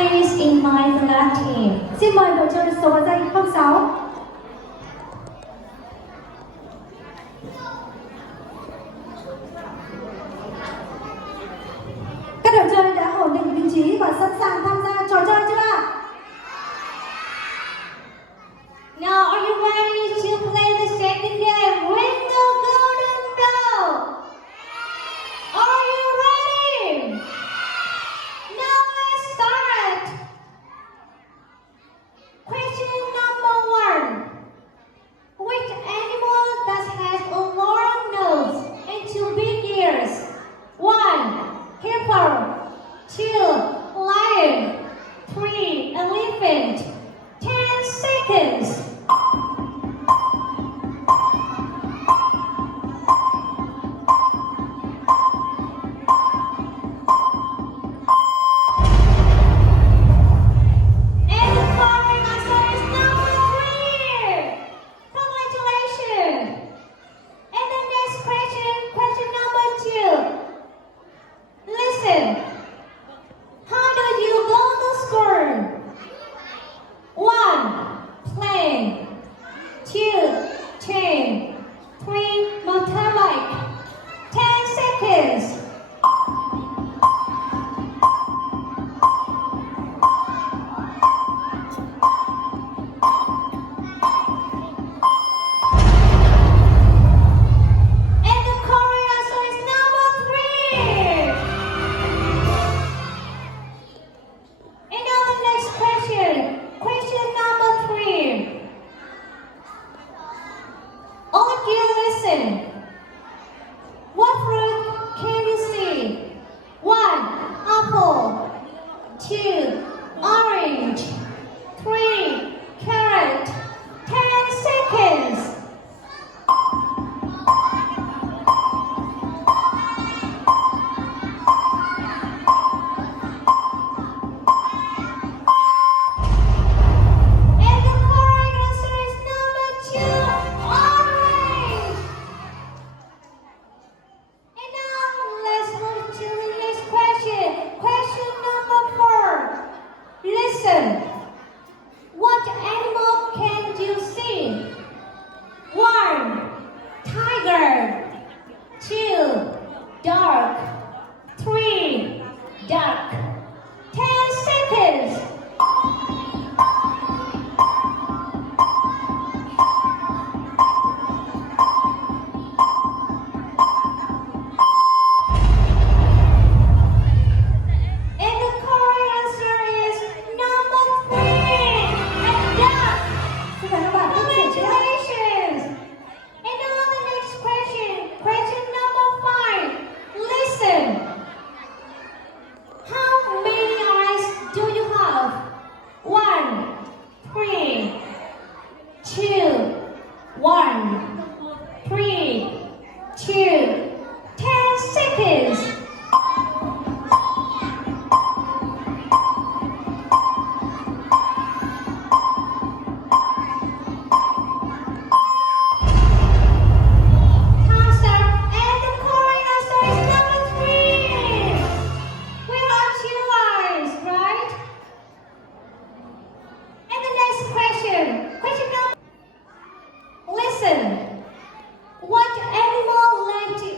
Please invite the last team. Xin mời đội chơi số dây 06. Các đội chơi đã ổn định vị trí và sẵn sàng tham gia trò chơi chưa? Now, are you ready to play the second game? Ring the golden bell. Are you ready? Now let's start. Question number 1. Which animal that has a long nose and 2 big ears? 1. Hippo. 2. Lion. 3. Elephant. 10 seconds. And the correct answer is number 3. Congratulations. And the next question, question number 2. Listen. How do you go to school? 1. Plane. 2. Train. 3. Motorbike. 10 seconds. And the correct answer is number 3. And now the next question. Question number 3. All of you listen. What fruit can you see? 1. Apple. 2. Orange. 3. Carrot. 10 seconds. And the correct answer is number 2. Orange. And now let's move to the next question. Question number 4. Listen. What animal can you see? 1. Tiger. 2. Dog. 3. Duck. 10 seconds. And the correct answer is number 3. A duck. Xin mời các bạn tiếp chuyển trước. Congratulations. And now the next question. Question number 5. Listen. How many eyes do you have? 1. 3. 2. 1. 3. 2. 10 seconds. Time's up, and the correct answer is number 3. We have 2 eyes, right? And the next question. Question number. Listen. What animal like to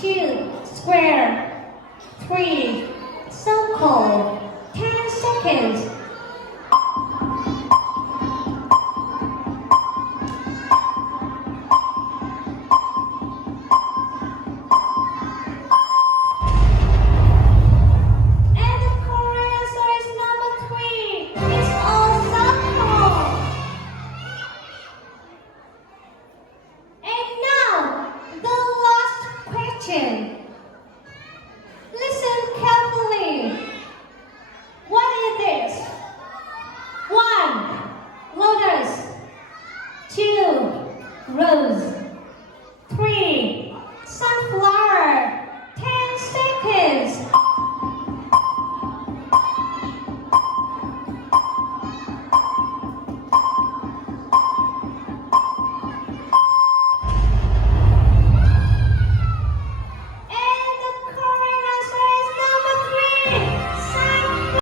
2, square, 3, circle, 10 seconds.